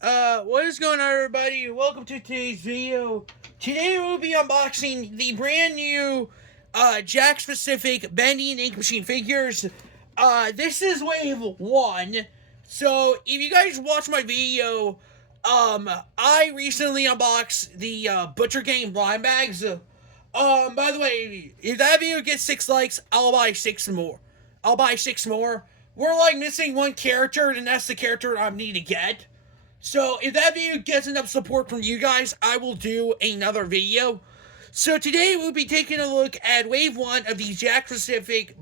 What is going on, everybody? Welcome to today's video. Today we'll be unboxing the brand new, Jakks Pacific bendy and ink machine figures. This is wave 1. So, if you guys watch my video, I recently unboxed the, Butcher Gang blind bags. By the way, if that video gets 6 likes, I'll buy 6 more. We're, like, missing one character, and that's the character I need to get. So, if that video gets enough support from you guys, I will do another video. So, today we'll be taking a look at Wave 1 of these Jakks Pacific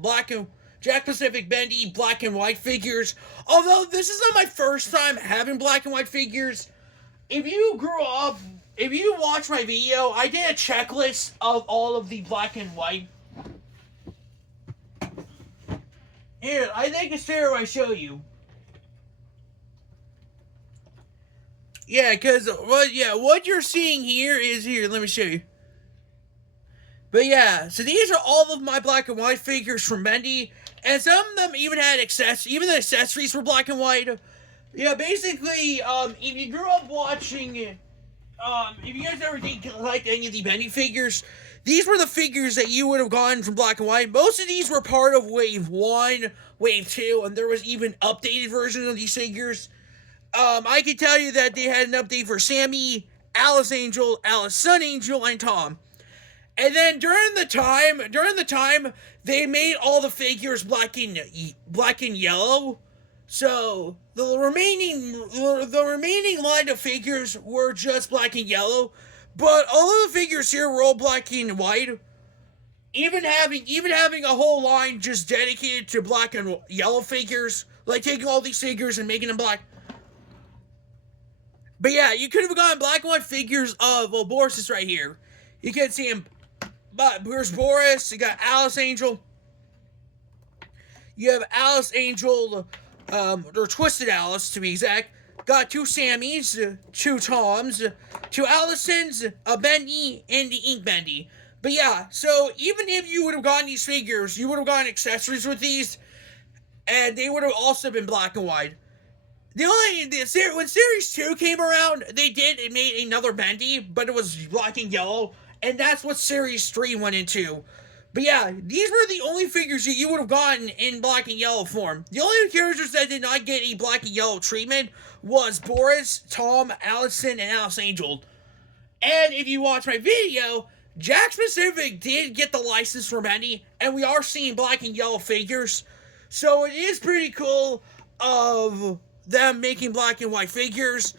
bendy black and white figures. Although, this is not my first time having black and white figures. If you watch my video, I did a checklist of all of the black and white. Here, I think it's fair if I show you. Yeah, because, what you're seeing here is here. Let me show you. But yeah, so these are all of my black and white figures from Bendy, and some of them even had even the accessories were black and white. Yeah, basically, if you grew up watching, if you guys ever did like any of the Bendy figures, these were the figures that you would have gotten from black and white. Most of these were part of Wave 1, Wave 2, and there was even updated versions of these figures. I can tell you that they had an update for Sammy, Alice Angel, Alice Sun Angel, and Tom. And then during the time, they made all the figures black and yellow. So the remaining line of figures were just black and yellow, but all of the figures here were all black and white. Even having a whole line just dedicated to black and yellow figures, like taking all these figures and making them black. But yeah, you could have gotten black and white figures of, well, Boris is right here. You can see him. But here's Boris. You got Alice Angel. You have Alice Angel, or Twisted Alice to be exact. Got 2 Sammys, 2 Toms, 2 Allisons, a Bendy, and the Ink Bendy. But yeah, so even if you would have gotten these figures, you would have gotten accessories with these, and they would have also been black and white. When Series 2 came around, it made another Bendy, but it was black and yellow, and that's what Series 3 went into. But yeah, these were the only figures that you would have gotten in black and yellow form. The only characters that did not get a black and yellow treatment was Boris, Tom, Allison, and Alice Angel. And if you watch my video, Jakks Pacific did get the license for Bendy, and we are seeing black and yellow figures. So it is pretty cool of them making black and white figures.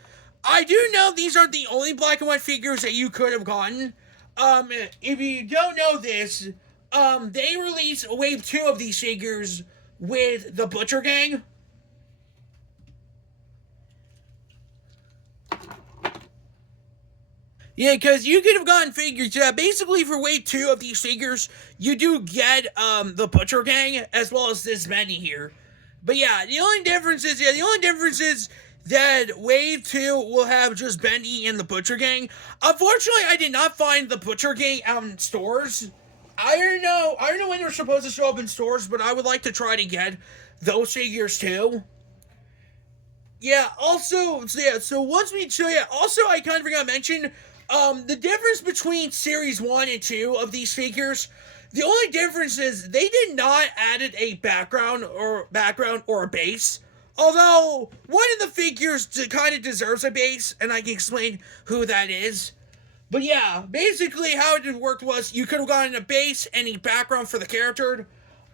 I do know these aren't the only black and white figures that you could have gotten. If you don't know this, they released Wave 2 of these figures with the Butcher Gang. Yeah, because you could have gotten figures. Yeah, basically for Wave 2 of these figures, you do get, the Butcher Gang, as well as this Bendy here. But yeah, the only difference is that Wave 2 will have just Bendy and the Butcher Gang. Unfortunately, I did not find the Butcher Gang out in stores. I don't know when they're supposed to show up in stores, but I would like to try to get those figures too. Yeah, also, also I kind of forgot to mention, the difference between Series 1 and 2 of these figures. The only difference is they did not added a background or a base. Although one of the figures kind of deserves a base, and I can explain who that is. But yeah, basically how it worked was you could have gotten a base and a background for the character.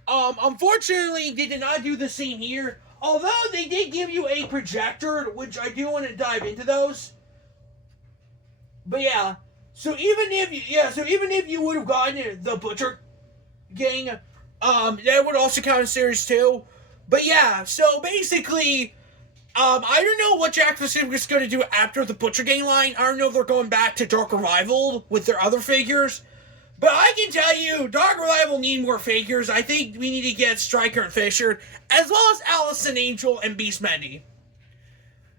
Unfortunately, they did not do the same here. Although they did give you a projector, which I do want to dive into those. But yeah, so even if you would have gotten the Butcher Gang, that would also count as Series 2. But yeah, so basically, I don't know what Jakks Pacific is going to do after the Butcher Gang line. I don't know if they're going back to Dark Revival with their other figures. But I can tell you, Dark Revival need more figures. I think we need to get Stryker and Fisher, as well as Allison Angel and Beast Bendy.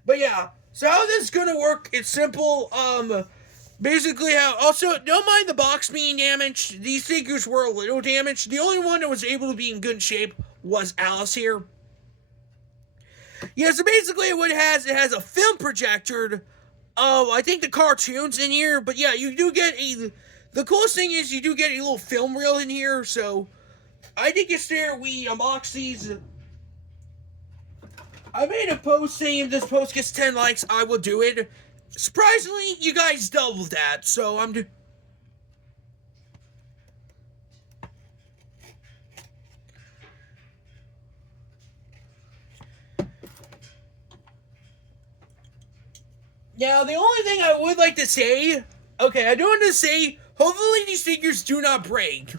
But yeah, so how this is going to work, it's simple. Basically, also, don't mind the box being damaged. These figures were a little damaged. The only one that was able to be in good shape was Alice here. Yeah, so basically what it has a film projector of, I think, the cartoons in here. But yeah, you do get a, the coolest thing is you do get a little film reel in here. So I think it's there we unbox these. I made a post saying if this post gets 10 likes, I will do it. Surprisingly, you guys doubled that, so I'm Now, the only thing I would like to say, okay, I do want to say, hopefully these figures do not break.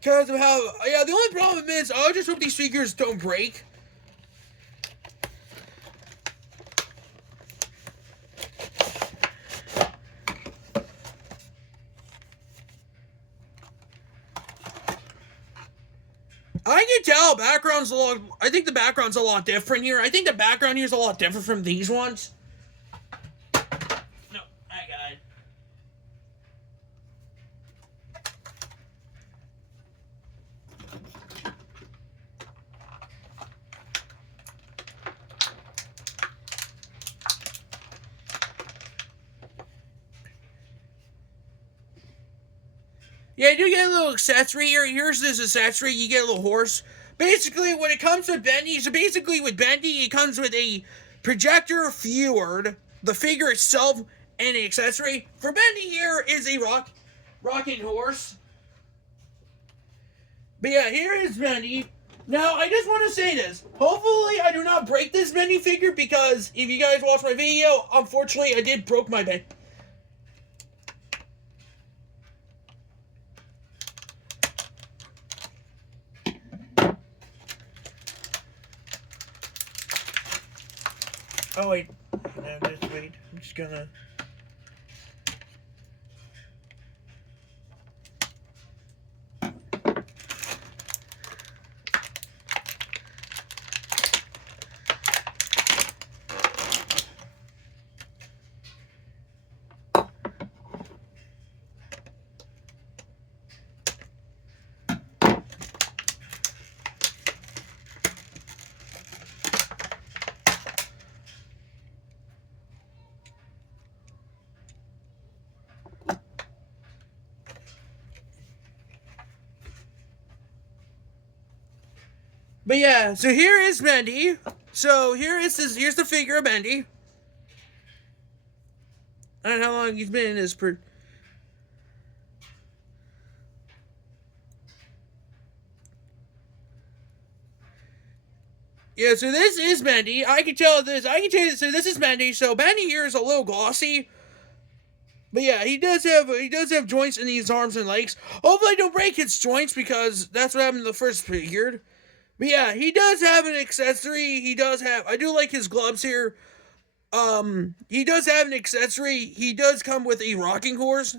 Because of how, yeah, the only problem is, I just hope these figures don't break. I can tell background's a lot, I think the background's a lot different here. I think the background here is a lot different from these ones. No, I got it. Yeah, you do get a little accessory here. Here's this accessory. You get a little horse. Basically, when it comes to bendy, so basically with bendy, it comes with a projector viewer, the figure itself, and an accessory. For bendy here is a rocking horse. But yeah, here is bendy. Now, I just want to say this. Hopefully, I do not break this bendy figure because if you guys watch my video, unfortunately, I did broke my bendy. Oh wait, no, just wait. I'm just gonna. But yeah, so here is Bendy. So here is this. Here's the figure of Bendy. I don't know how long he's been in this. Yeah, so this is Bendy. I can tell this. I can tell you. So this is Bendy. So Bendy here is a little glossy. But yeah, he does have joints in his arms and legs. Hopefully, I don't break his joints because that's what happened in the first figure. But yeah, he does have an accessory. He does have. I do like his gloves here. He does have an accessory. He does come with a rocking horse,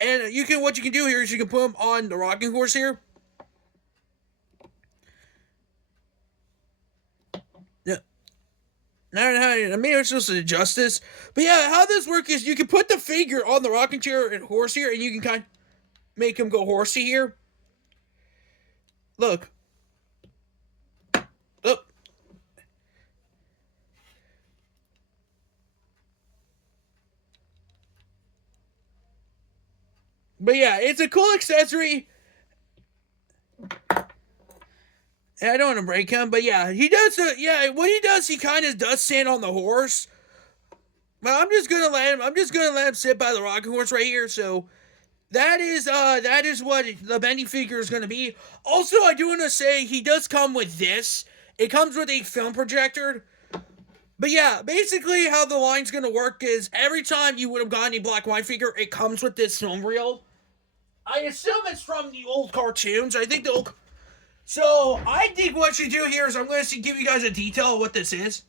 and you can what you can do here is you can put him on the rocking horse here. Yeah. I don't know how. Maybe I'm supposed to adjust this, but yeah, how this works is you can put the figure on the rocking chair and horse here, and you can kind of make him go horsey here. Look. Look. But yeah, it's a cool accessory. I don't want to break him, but yeah, he does. Yeah, what he does, he kind of does stand on the horse. But I'm just gonna let him. I'm just gonna let him sit by the rocking horse right here. So that is what the bendy figure is gonna be. Also, I do want to say he does come with this. It comes with a film projector. But yeah, basically how the line's gonna work is every time you would have gotten a black and white figure, it comes with this film reel. I assume it's from the old cartoons. I think the old. So I think what you do here is I'm going to give you guys a detail of what this is.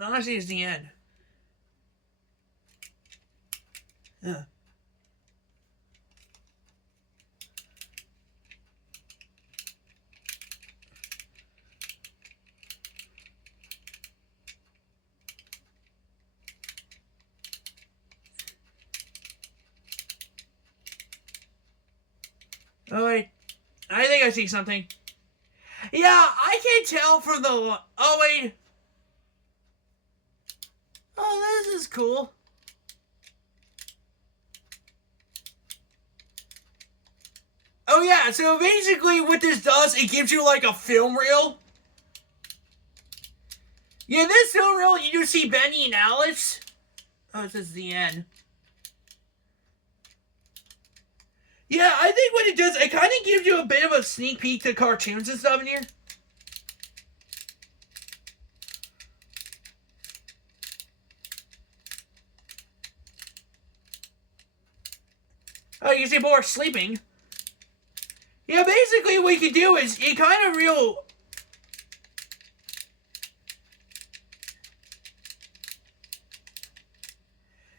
Honestly, it's the end. Yeah. Oh wait, I think I see something. Yeah, I can't tell from the. Oh wait. Oh, this is cool. Oh yeah, so basically what this does, it gives you like a film reel. Yeah, this film reel, you do see Benny and Alice. Oh, this is the end. Yeah, I think what it does, it kind of gives you a bit of a sneak peek to cartoons and stuff in here. Oh, you see more sleeping. Yeah, basically what you can do is you kind of real.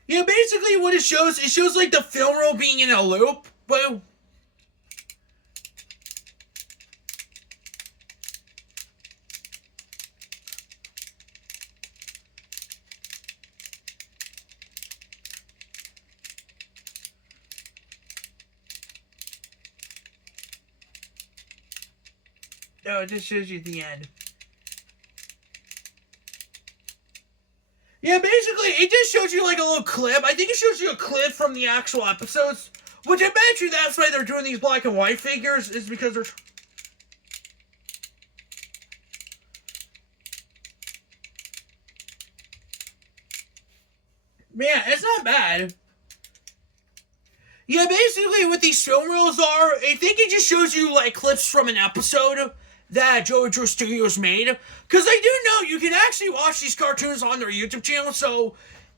Yeah, basically what it shows like the film reel being in a loop, but no, it just shows you the end. Yeah, basically, it just shows you like a little clip. I think it shows you a clip from the actual episodes, which I bet you that's why they're doing these black and white figures, is because they're. Man, it's not bad. Yeah, basically, what these film reels are, I think it just shows you like clips from an episode that JoJo Studios made. Because I do know you can actually watch these cartoons on their YouTube channel. So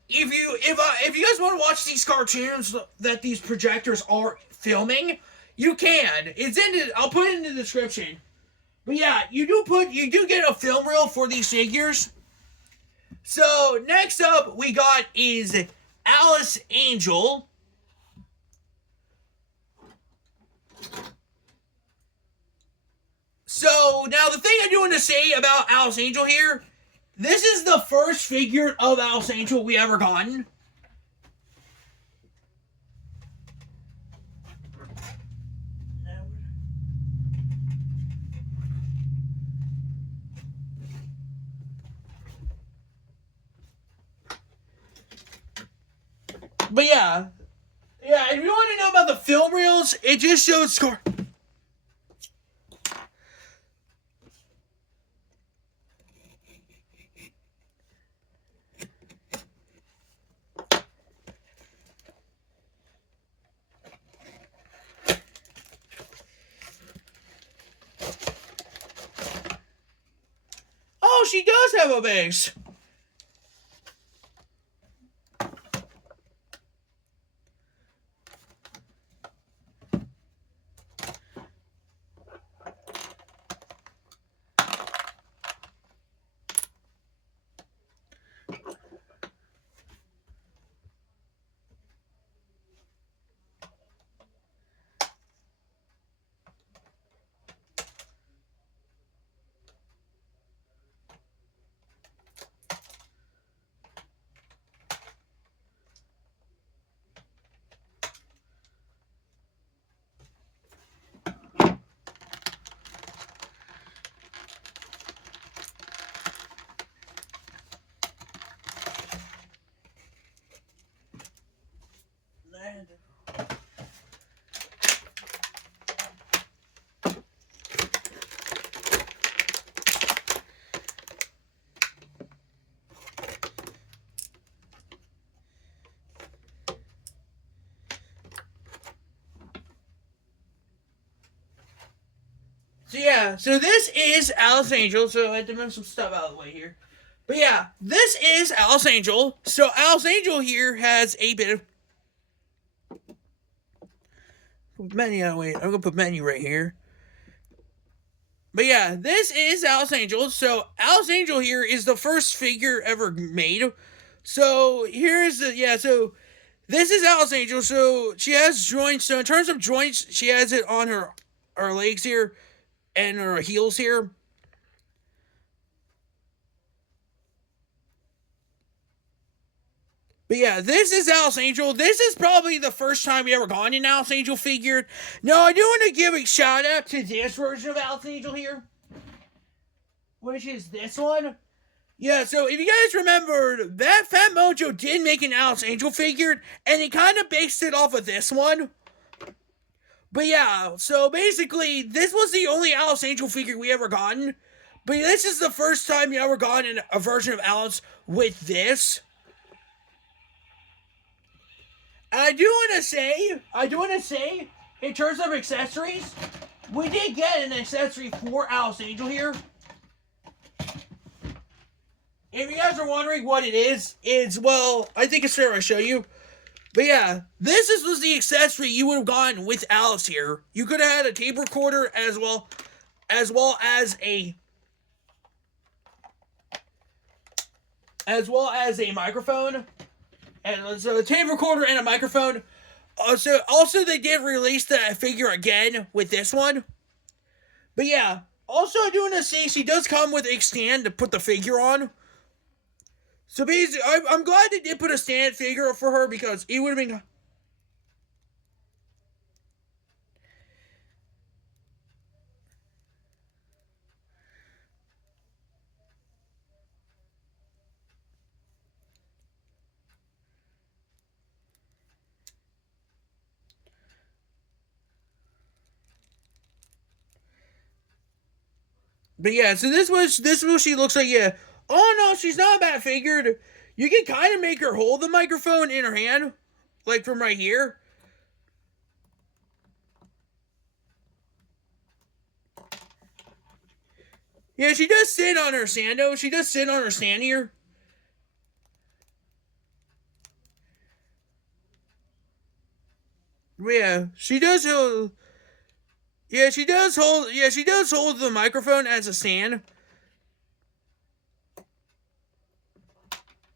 if you guys want to watch these cartoons that these projectors are filming, you can. It's in it. I'll put it in the description. But yeah, you do get a film reel for these figures. So next up we got is Alice Angel. So now the thing I do want to say about Alice Angel here, this is the first figure of Alice Angel we ever gotten. But yeah, if you want to know about the film reels, it just shows score. Oh, she does have a base. So yeah, so this is Alice Angel. So I had to move some stuff out of the way here. But yeah, this is Alice Angel. So Alice Angel here has a bit of menu. Wait, I'm gonna put menu right here. But yeah, this is Alice Angel. So Alice Angel here is the first figure ever made. So here's the So this is Alice Angel. So she has joints. So in terms of joints, she has it on her legs here and her heels here. But yeah, this is Alice Angel. This is probably the first time we ever got an Alice Angel figure. Now, I do want to give a shout out to this version of Alice Angel here, which is this one. Yeah, so if you guys remember, that Fat Mojo did make an Alice Angel figure, and he kind of based it off of this one. But yeah, so basically, this was the only Alice Angel figure we ever gotten. But this is the first time you ever gotten a version of Alice with this. And I do want to say, in terms of accessories, we did get an accessory for Alice Angel here. If you guys are wondering what it is, well, I think it's fair I show you. But yeah, was the accessory you would have gotten with Alice here. You could have had a tape recorder as well as a microphone. And so a tape recorder and a microphone. Also they did release the figure again with this one. But yeah, also I do want to say she does come with a stand to put the figure on. So basically, I'm glad they did put a stand figure for her because it would have been. But yeah, so this is what she looks like. Yeah. Oh no, she's not bad figured. You can kind of make her hold the microphone in her hand, like from right here. Yeah, she does sit on her stand though. She does sit on her stand here. Yeah, she does hold. Yeah, she does hold. Yeah, she does hold the microphone as a stand.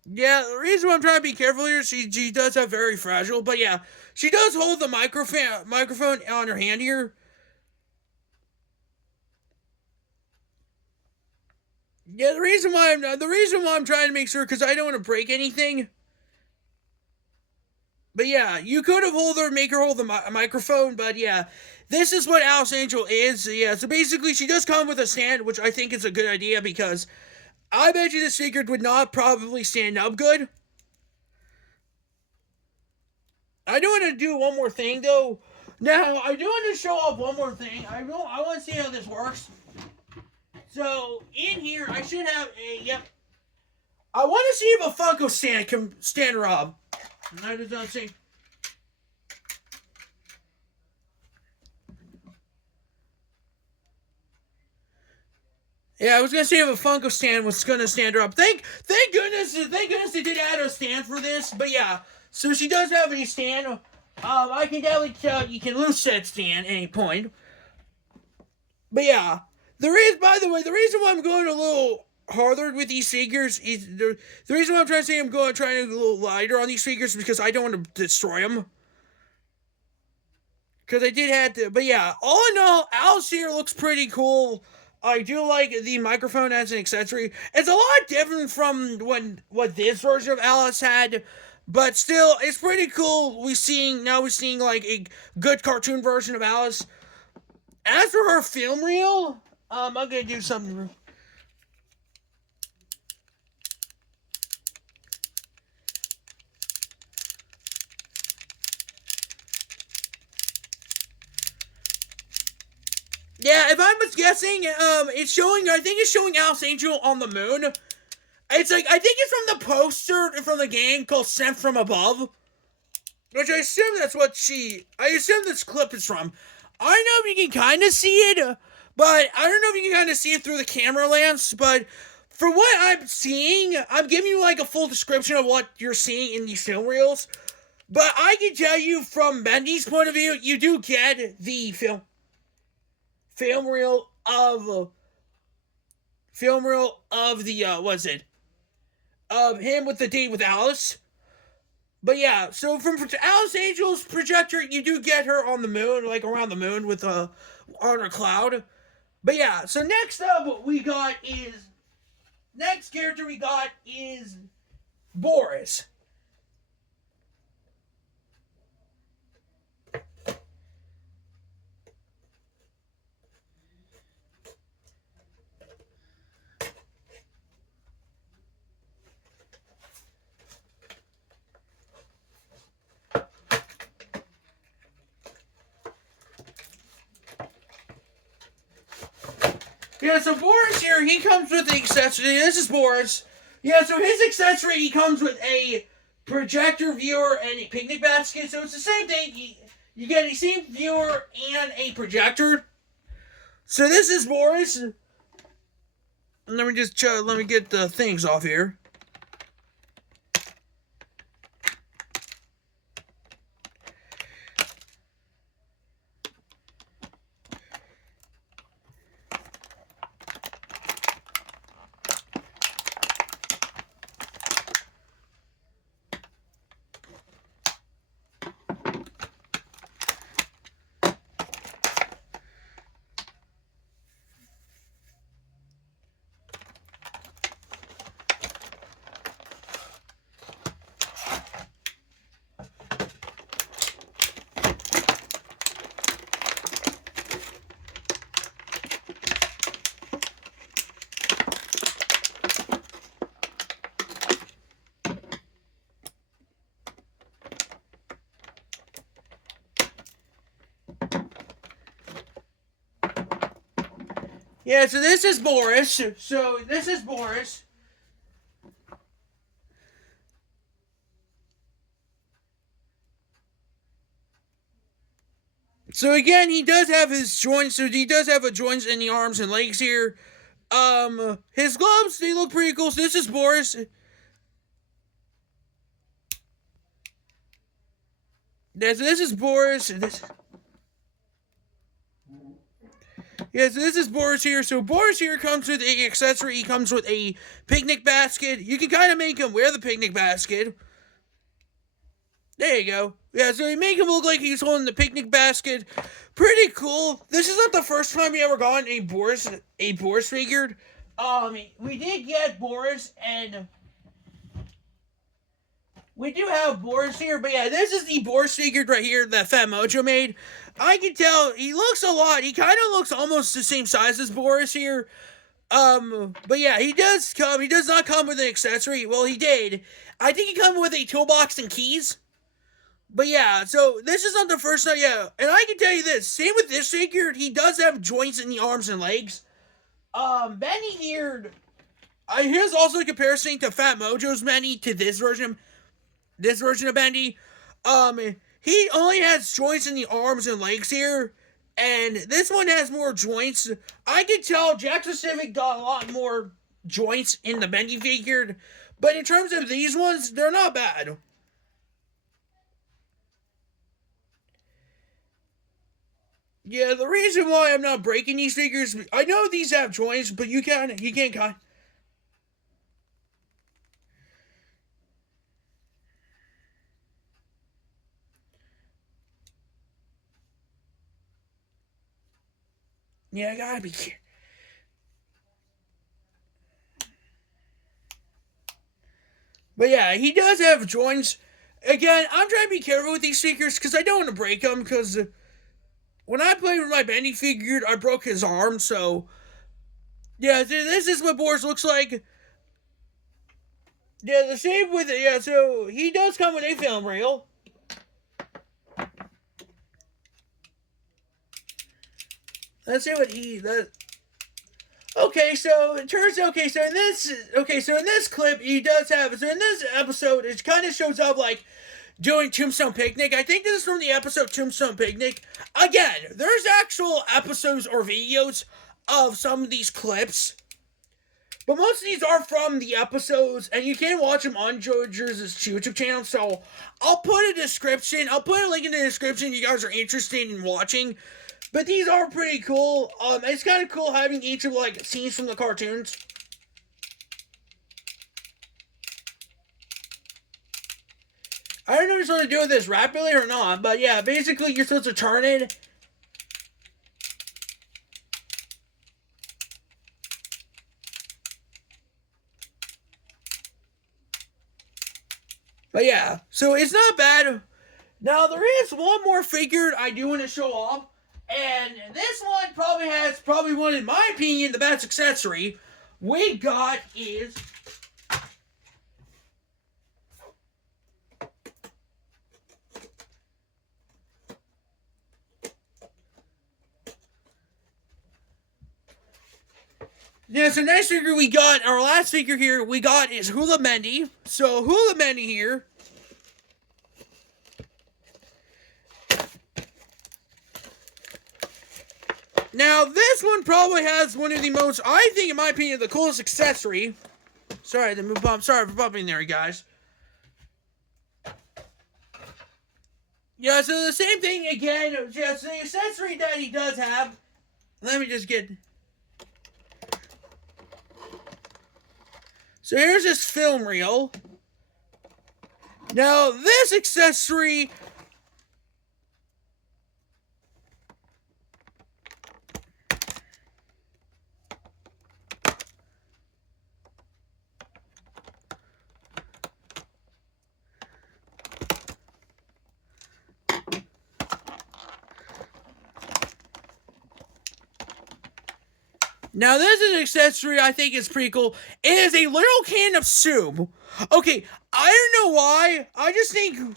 Yeah, the reason why I'm trying to be careful here, she does have very fragile, but yeah, she does hold the microphone on her hand here. Yeah, the reason why I'm trying to make sure because I don't want to break anything. But yeah, you could have make her hold the microphone, but yeah, this is what Alice Angel is. Yeah, so basically she does come with a stand, which I think is a good idea because I bet you this figure would not probably stand up good. I do want to do one more thing though. Now, I do want to show off one more thing. I want to see how this works. So, in here, I should have a, yep. I want to see if a Funko stand can stand Rob. I just don't see. Yeah, I was gonna see if a Funko stand was gonna stand her up. Thank goodness they did add a stand for this. But yeah, so she does have a stand. I can definitely tell you can lose that stand at any point. But yeah, by the way, the reason why I'm going a little harder with these figures is the reason why I'm trying to say trying to go a little lighter on these figures is because I don't want to destroy them. Because I did have to, but yeah, all in all, Alice here looks pretty cool. I do like the microphone as an accessory. It's a lot different from what this version of Alice had, but still, it's pretty cool. We're seeing like a good cartoon version of Alice. As for her film reel, I'm gonna do something. Yeah, if I was guessing, it's showing. I think it's showing Alice Angel on the moon. It's like I think it's from the poster from the game called "Sent from Above," which I assume that's what I assume this clip is from. I don't know if you can kind of see it, but I don't know if you can kind of see it through the camera lens. But for what I'm seeing, I'm giving you like a full description of what you're seeing in these film reels. But I can tell you from Bendy's point of view, you do get the film reel of the what's it of him with the date with Alice. But yeah, so from Alice Angel's projector, you do get her on the moon, like around the moon with on a cloud. But yeah, so next character we got is Boris. Yeah, so Boris here, he comes with the accessory. This is Boris. Yeah, so his accessory, he comes with a projector viewer and a picnic basket. So it's the same thing. You get a same viewer and a projector. So this is Boris. Let me just let me get the things off here. Yeah, so this is Boris. So this is Boris. So again, he does have his joints. So he does have a joints in the arms and legs here. His gloves, they look pretty cool. So this is Boris. Yeah, so this is Boris. Yeah, so this is Boris here. So Boris here comes with a accessory. He comes with a picnic basket. You can kind of make him wear the picnic basket. There you go. Yeah, so you make him look like he's holding the picnic basket. Pretty cool. This is not the first time we ever gotten a Boris figured. We did get Boris, and we do have Boris here, but yeah, this is the Boris figured right here that Fat Mojo made. I can tell he looks a lot. He kind of looks almost the same size as Boris here. But yeah, he does come. He does not come with an accessory. Well, he did. I think he comes with a toolbox and keys. But yeah, so this is not the first time. Yeah, and I can tell you this. Same with this figure. He does have joints in the arms and legs. Benny here. Here's also a comparison to Fat Mojo's Benny to this version. This version of Bendy. He only has joints in the arms and legs here. And this one has more joints. I can tell Jakks Pacific got a lot more joints in the Bendy figured. But in terms of these ones, they're not bad. Yeah, the reason why I'm not breaking these figures, I know these have joints, but you can't cut. Yeah, I gotta be. But yeah, he does have joints. Again, I'm trying to be careful with these figures because I don't want to break them. Because when I played with my Bendy figure, I broke his arm. So yeah, this is what Boris looks like. Yeah, the same with it. Yeah, so he does come with a film reel. Let's see what he. Okay, so in terms, so in this clip, he does have. So in this episode, it kind of shows up like doing Tombstone Picnic. I think this is from the episode Tombstone Picnic. Again, there's actual episodes or videos of some of these clips. But most of these are from the episodes, and you can watch them on George's YouTube channel. So I'll put a description. I'll put a link in the description if you guys are interested in watching. But these are pretty cool. It's kind of cool having each of like scenes from the cartoons. I don't know if you're supposed to do this rapidly or not, but yeah, basically you're supposed to turn it. But yeah, so it's not bad. Now there is one more figure I do want to show off, and this one probably has one, in my opinion, the best accessory we got is Yeah, so next figure we got, our last figure here we got is Hula Bendy. So Hula Bendy here. Now this one probably has one of the most, I think in my opinion, the coolest accessory. Sorry, sorry for bumping there, guys. Yeah, so the same thing again, just the accessory that he does have. Let me just get. So here's this film reel. Now, this accessory. Now, this is an accessory I think is pretty cool. It is a little can of soup. Okay, I don't know why. I just think.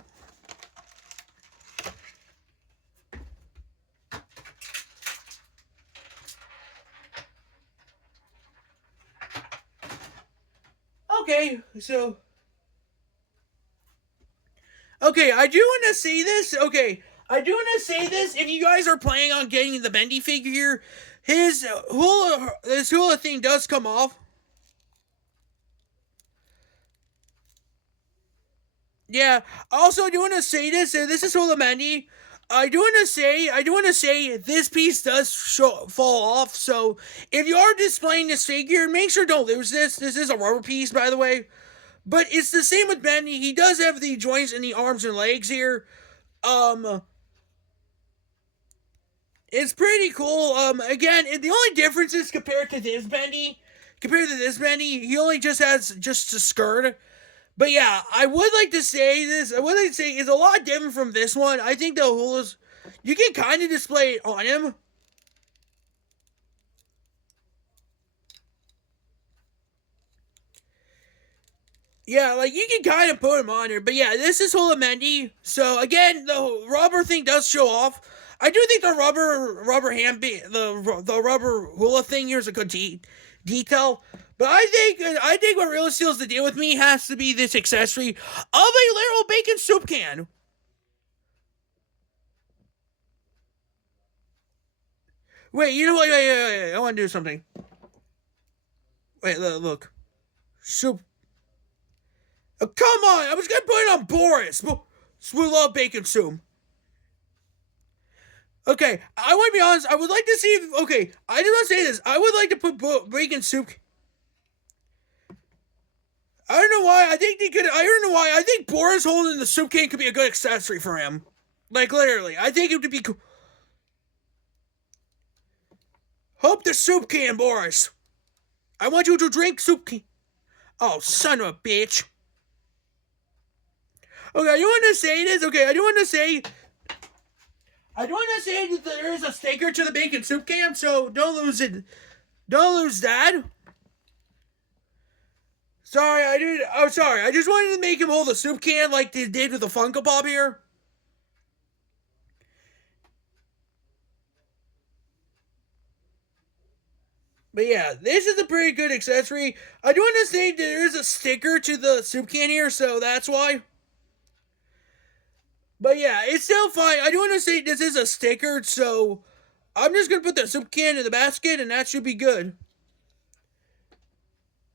Okay, so. Okay, I do want to say this. Okay, I do want to say this. If you guys are planning on getting the Bendy figure here, this hula thing does come off. Yeah. Also, I do want to say this. This is Hula Bendy. I do want to say, this piece does fall off. So if you are displaying this figure, make sure don't lose this. This is a rubber piece, by the way. But it's the same with Bendy. He does have the joints in the arms and legs here. Um, it's pretty cool. Again, the only difference is compared to this Bendy, he only just has just a skirt. But yeah, I would like to say this. I would like to say it's a lot different from this one. I think the hulas, you can kind of display it on him. Yeah, like you can kind of put him on here. But yeah, this is Hula Mendy. So again, the rubber thing does show off. I do think the the rubber hula thing here is a good detail. But I think what really seals the deal with me has to be this accessory of a little bacon soup can. Wait, you know what? Wait, I want to do something. Wait, look. Soup. Oh, come on! I was gonna put it on Boris. We love bacon soup. Okay, I want to be honest. I would like to see if. Okay, I just want to say this. I would like to put bacon soup. I don't know why. I think they could. I don't know why. I think Boris holding the soup can could be a good accessory for him. Like literally, I think it would be cool. Hope the soup can, Boris. I want you to drink soup can. Oh, son of a bitch. Okay, I do want to say this. Okay, I do want to say. I do want to say that there is a sticker to the bacon soup can, so don't lose it. Don't lose that. Sorry, I did. Oh, sorry. I just wanted to make him hold the soup can like they did with the Funko Pop here. But yeah, this is a pretty good accessory. I do want to say there is a sticker to the soup can here, so that's why. But yeah, it's still fine. I do want to say this is a sticker, so I'm just gonna put the soup can in the basket, and that should be good.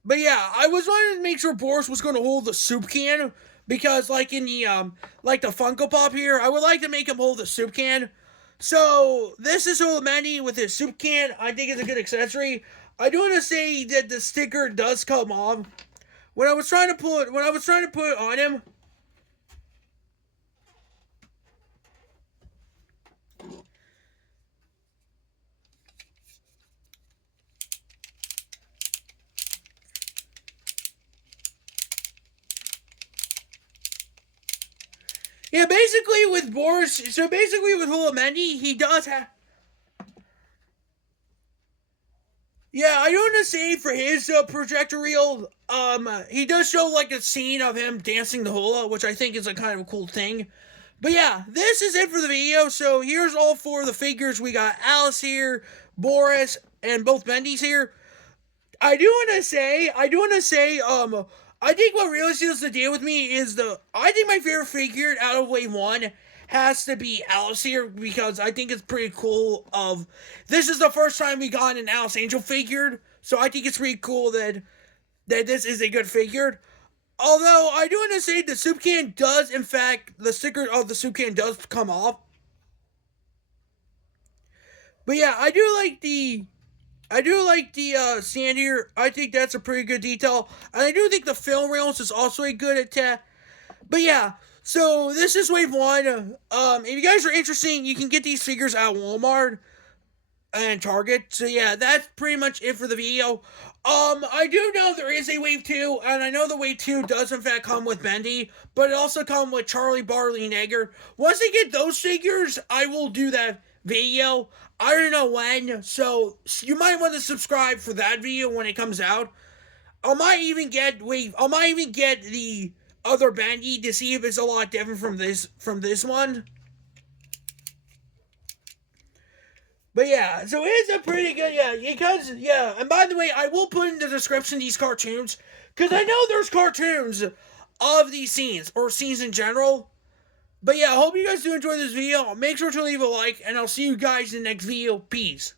But yeah, I was wanting to make sure Boris was going to hold the soup can because, like in the like the Funko Pop here, I would like to make him hold the soup can. So this is Manny with his soup can. I think it's a good accessory. I do want to say that the sticker does come off. When I was trying to put it on him. Yeah, basically with Boris, so basically with Hulamendi, he does have. Yeah, I don't want to say for his projector reel, he does show like a scene of him dancing the hula, which I think is a kind of a cool thing. But yeah, this is it for the video. So here's all four of the figures. We got Alice here, Boris, and both Bendy's here. I think what really seals the deal with me is I think my favorite figure out of Wave 1 has to be Alice here because I think it's pretty cool. This is the first time we got an Alice Angel figured, so I think it's pretty cool that this is a good figure. Although I do want to say the soup can does, in fact, the sticker of the soup can does come off. But yeah, I do like the sand here. I think that's a pretty good detail. And I do think the film rails is also a good attack. But yeah, so this is Wave 1. If you guys are interested, you can get these figures at Walmart and Target. So yeah, that's pretty much it for the video. I do know there is a Wave 2, and I know the Wave 2 does in fact come with Bendy, but it also comes with Charlie, Barley, and Egger. Once I get those figures, I will do that video. I don't know when, so you might want to subscribe for that video when it comes out. I might even get the other Bendy to see if it's a lot different from this one. But yeah, so it's a pretty good, and by the way, I will put in the description these cartoons, because I know there's cartoons of these scenes, or scenes in general. But yeah, I hope you guys do enjoy this video. Make sure to leave a like, and I'll see you guys in the next video. Peace.